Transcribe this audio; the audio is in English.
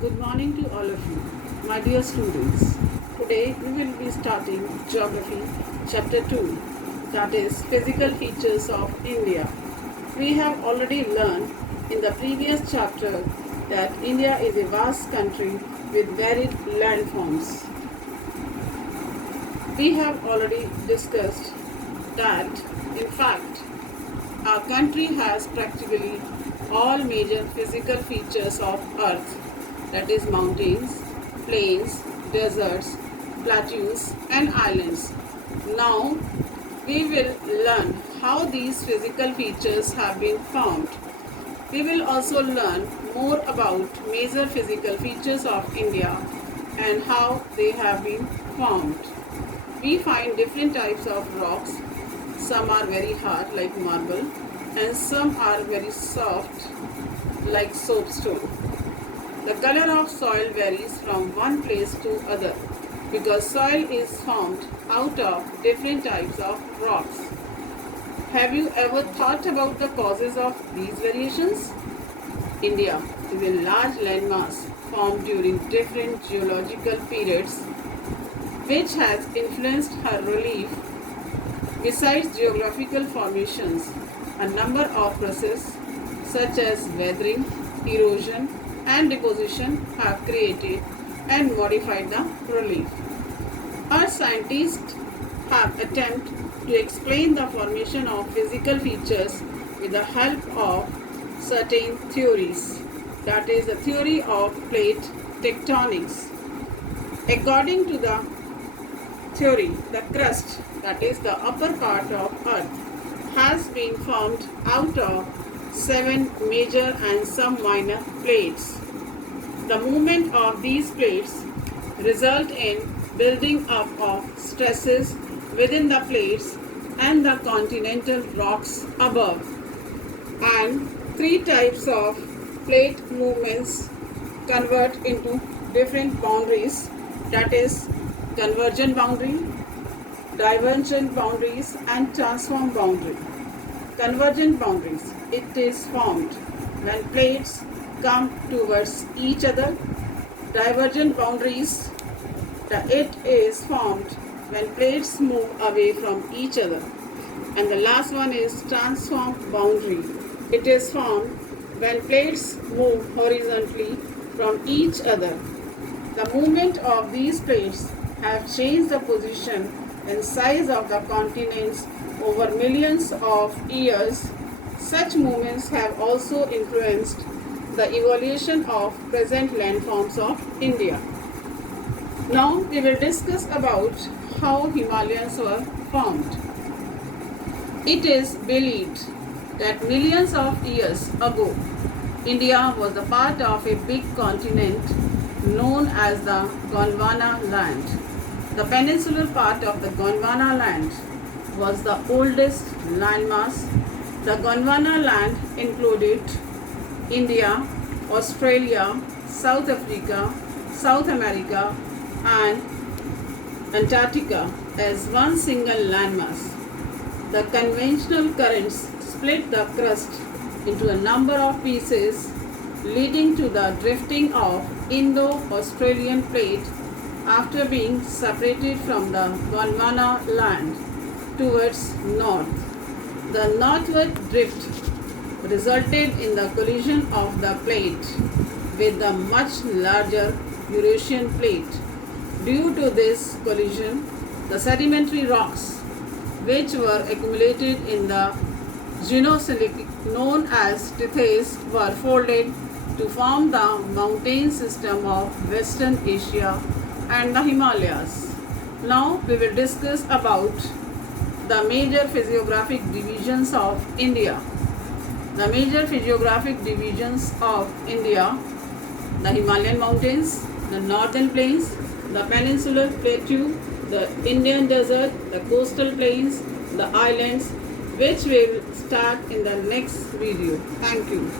Good morning to all of you, my dear students. Today we will be starting Geography Chapter 2, that is Physical Features of India. We have already learned in the previous chapter that India is a vast country with varied landforms. We have already discussed that, in fact, our country has practically all major physical features of Earth, that is mountains, plains, deserts, plateaus and islands. Now we will learn how these physical features have been formed. We will also learn more about major physical features of India and how they have been formed. We find different types of rocks. Some are very hard like marble and some are very soft like soapstone. The color of soil varies from one place to other because soil is formed out of different types of rocks. Have you ever thought about the causes of these variations? India is a large landmass formed during different geological periods which has influenced her relief. Besides geographical formations, a number of processes such as weathering, erosion and deposition have created and modified the relief. Our scientists have attempted to explain the formation of physical features with the help of certain theories, that is the theory of plate tectonics. According to the theory, the crust, that is the upper part of Earth, has been formed out of 7 major and some minor plates. The movement of these plates result in building up of stresses within the plates and the continental rocks above. And 3 types of plate movements convert into different boundaries, that is convergent boundary, divergent boundaries and transform boundary. Convergent boundaries, it is formed when plates come towards each other. Divergent boundaries, it is formed when plates move away from each other. And the last one is transform boundary. It is formed when plates move horizontally from each other. The movement of these plates have changed the position and size of the continents over millions of years. Such movements have also influenced the evolution of present landforms of India. Now we will discuss about how Himalayas were formed. It is believed that millions of years ago, India was a part of a big continent known as the Gondwana land. The peninsular part of the Gondwana land was the oldest landmass. The Gondwana land included India, Australia, South Africa, South America and Antarctica as one single landmass. The conventional currents split the crust into a number of pieces, leading to the drifting of Indo-Australian plate after being separated from the Gondwana land towards north. The northward drift resulted in the collision of the plate with the much larger Eurasian plate. Due to this collision, the sedimentary rocks which were accumulated in the Cenozoic known as Tethys were folded to form the mountain system of Western Asia and the Himalayas. Now we will discuss about the major physiographic divisions of India. The major physiographic divisions of India: the Himalayan mountains, the northern plains, the peninsular plateau, the Indian desert, the coastal plains, the islands, which we will start in the next video. Thank you.